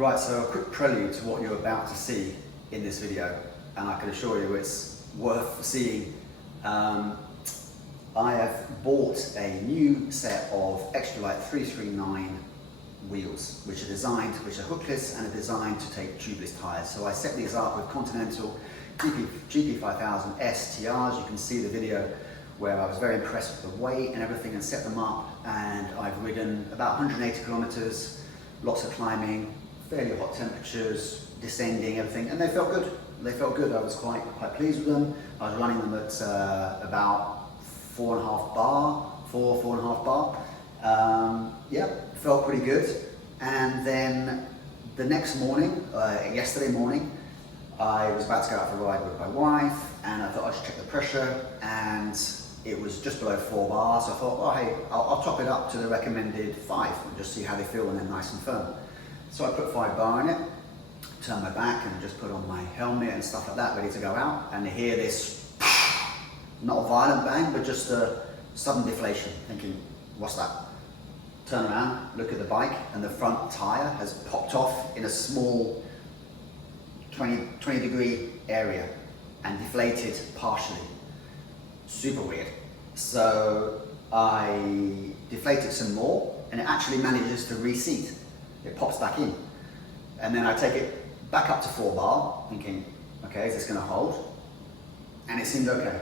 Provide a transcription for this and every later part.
Right, so a quick prelude to what you're about to see in this video, and I can assure you it's worth seeing. I have bought a new set of extra light 339 wheels, which are hookless and are designed to take tubeless tyres. So I set these up with Continental GP5000 STRs. You can see the video where I was very impressed with the weight and everything, and set them up, and I've ridden about 180 kilometers, lots of climbing, fairly hot temperatures, descending, everything, and they felt good. They felt good. I was quite pleased with them. I was running them at about 4.5 bar. Yeah, felt pretty good. And then the next morning, yesterday morning, I was about to go out for a ride with my wife, and I thought I should check the pressure, and it was just below 4 bars. So I thought, oh hey, I'll top it up to the recommended 5 and just see how they feel when they're nice and firm. So I put 5 bar in it, turned my back, and just put on my helmet and stuff like that, ready to go out, and I hear this, not a violent bang, but just a sudden deflation, thinking, what's that? Turn around, look at the bike, and the front tyre has popped off in a small 20 degree area and deflated partially. Super weird. So I deflate it some more, and it actually manages to reseat. It pops back in. And then I take it back up to 4 bar, thinking, okay, is this gonna hold? And it seemed okay.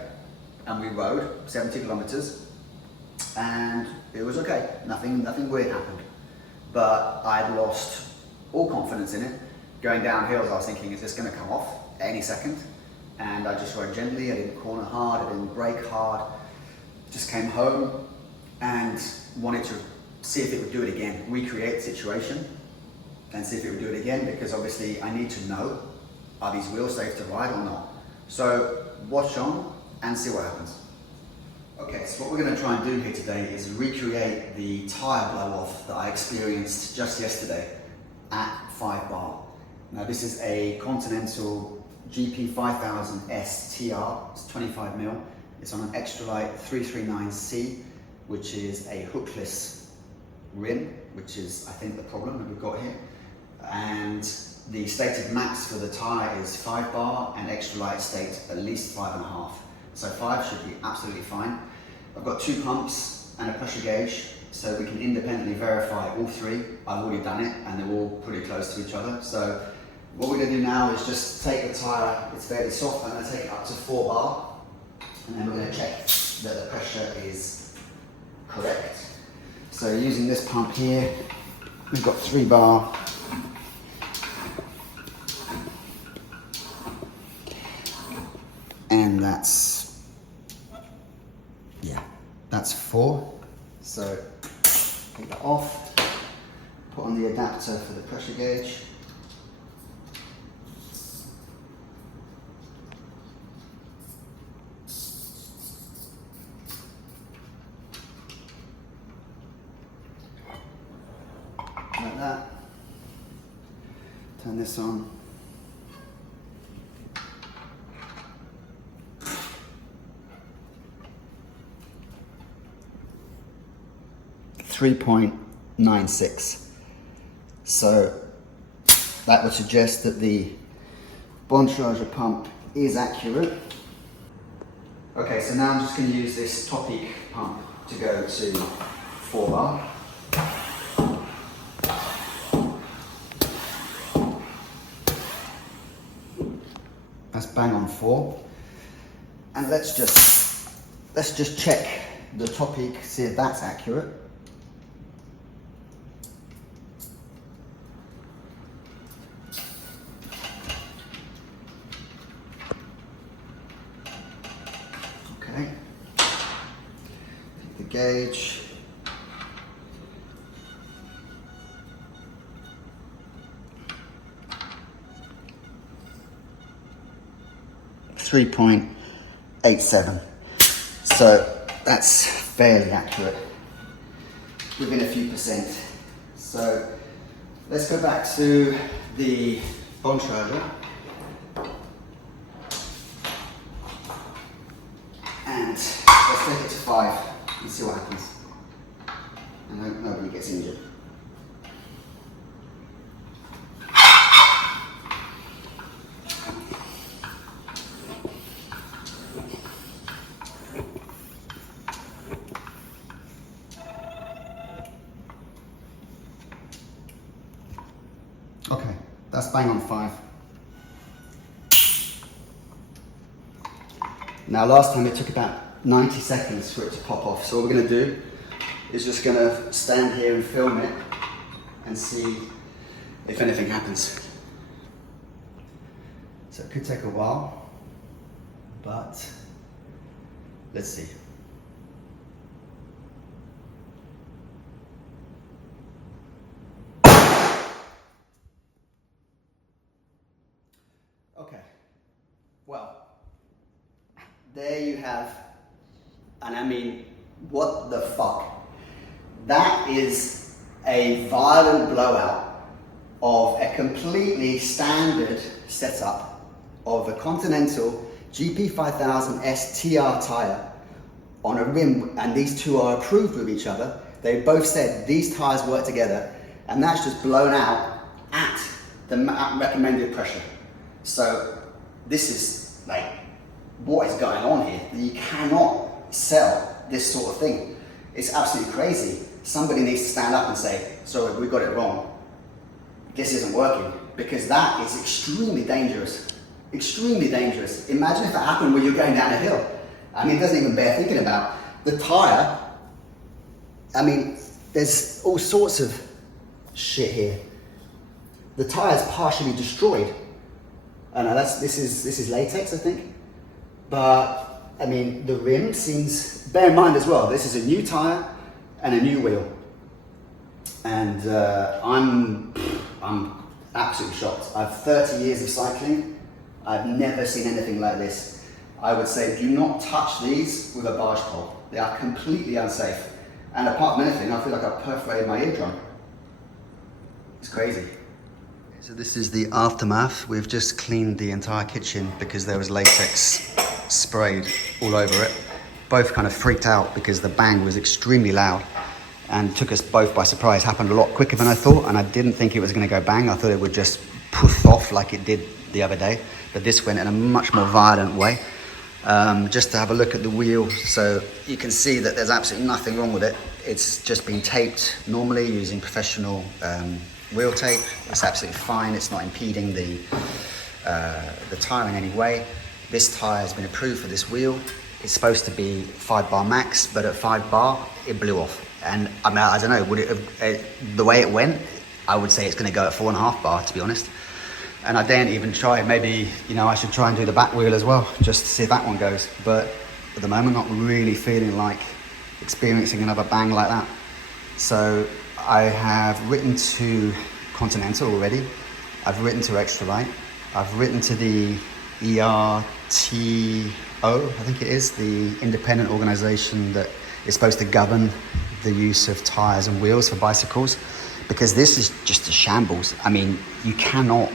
And we rode 70 kilometers, and it was okay. Nothing weird happened. But I'd lost all confidence in it. Going down hills, I was thinking, is this gonna come off any second? And I just rode gently, I didn't corner hard, I didn't brake hard. Just came home and wanted to see if it would do it again, recreate the situation and see if it would do it again, because obviously I need to know, are these wheels safe to ride or not? So watch on and see what happens. Okay, so what we're going to try and do here today is recreate the tyre blow off that I experienced just yesterday at 5 bar. Now this is a Continental GP5000 STR, it's 25mm. It's on an extra light 339C, which is a hookless rim, which is I think the problem that we've got here. And the stated max for the tyre is 5 bar, and extra light state at least 5.5. So 5 should be absolutely fine. I've got 2 pumps and a pressure gauge, so we can independently verify all 3. I've already done it, and they're all pretty close to each other. So what we're going to do now is just take the tyre, it's fairly soft, I'm going to take it up to 4 bar, and then we're going to check that the pressure is correct. So using this pump here, we've got 3 bar. And that's 4. So take that off, put on the adapter for the pressure gauge. Like that. Turn this on. .96. So that would suggest that the Bontrager pump is accurate. Okay, so now I'm just going to use this Topic pump to go to 4 bar. That's bang on 4. And let's just check the Topic, see if that's accurate. Okay. Take the gauge. .87. So that's fairly accurate, within a few percent. So let's go back to the Bontrager and let's take it to 5 and see what happens. And I hope nobody gets injured. Okay, that's bang on 5. Now last time it took about 90 seconds for it to pop off. So what we're going to do is just going to stand here and film it and see if anything happens. So it could take a while, but let's see. Okay, well, there you have, and I mean, what the fuck? That is a violent blowout of a completely standard setup of a Continental GP5000S TR tyre on a rim, and these two are approved with each other. They both said these tyres work together, and that's just blown out at the recommended pressure. So this is like, what is going on here? You cannot sell this sort of thing. It's absolutely crazy. Somebody needs to stand up and say, sorry, we got it wrong. This isn't working, because that is extremely dangerous. Extremely dangerous. Imagine if that happened when you're going down a hill. I mean, it doesn't even bear thinking about. The tyre, I mean, there's all sorts of shit here. The tyre's partially destroyed. I know this is latex, I think. But I mean, the rim seems, bear in mind as well, this is a new tyre and a new wheel. And I'm absolutely shocked. I've 30 years of cycling. I've never seen anything like this. I would say do not touch these with a barge pole. They are completely unsafe. And apart from anything, I feel like I've perforated my eardrum. It's crazy. So this is the aftermath. We've just cleaned the entire kitchen because there was latex sprayed all over it. Both kind of freaked out because the bang was extremely loud and took us both by surprise. Happened a lot quicker than I thought, and I didn't think it was going to go bang. I thought it would just poof off like it did the other day, but this went in a much more violent way. Just to have a look at the wheel, so you can see that there's absolutely nothing wrong with it. It's just been taped normally using professional wheel tape. It's absolutely fine. It's not impeding the tyre in any way. This tyre has been approved for this wheel. It's supposed to be 5 bar max, but at 5 bar, it blew off. And I mean, I don't know, would it have, the way it went, I would say it's going to go at 4.5 bar, to be honest. And I daren't even try. Maybe, you know, I should try and do the back wheel as well, just to see if that one goes. But at the moment, not really feeling like experiencing another bang like that. So I have written to Continental already. I've written to Extra Light. I've written to the ERTO, I think it is, the independent organisation that is supposed to govern the use of tyres and wheels for bicycles, because this is just a shambles. I mean, you cannot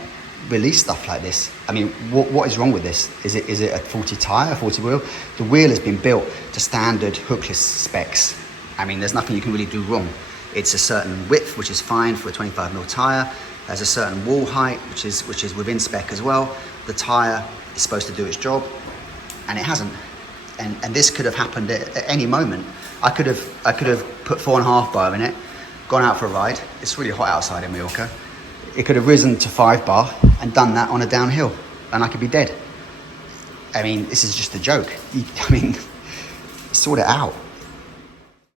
release stuff like this. I mean, what is wrong with this? Is it a faulty tyre, a faulty wheel? The wheel has been built to standard hookless specs. I mean, there's nothing you can really do wrong. It's a certain width, which is fine for a 25mm tyre. There's a certain wall height, which is within spec as well. The tyre is supposed to do its job, and it hasn't. And this could have happened at any moment. I could have put 4.5 bar in it, gone out for a ride. It's really hot outside in Mallorca. It could have risen to 5 bar and done that on a downhill, and I could be dead. I mean, this is just a joke. I mean, sort it out.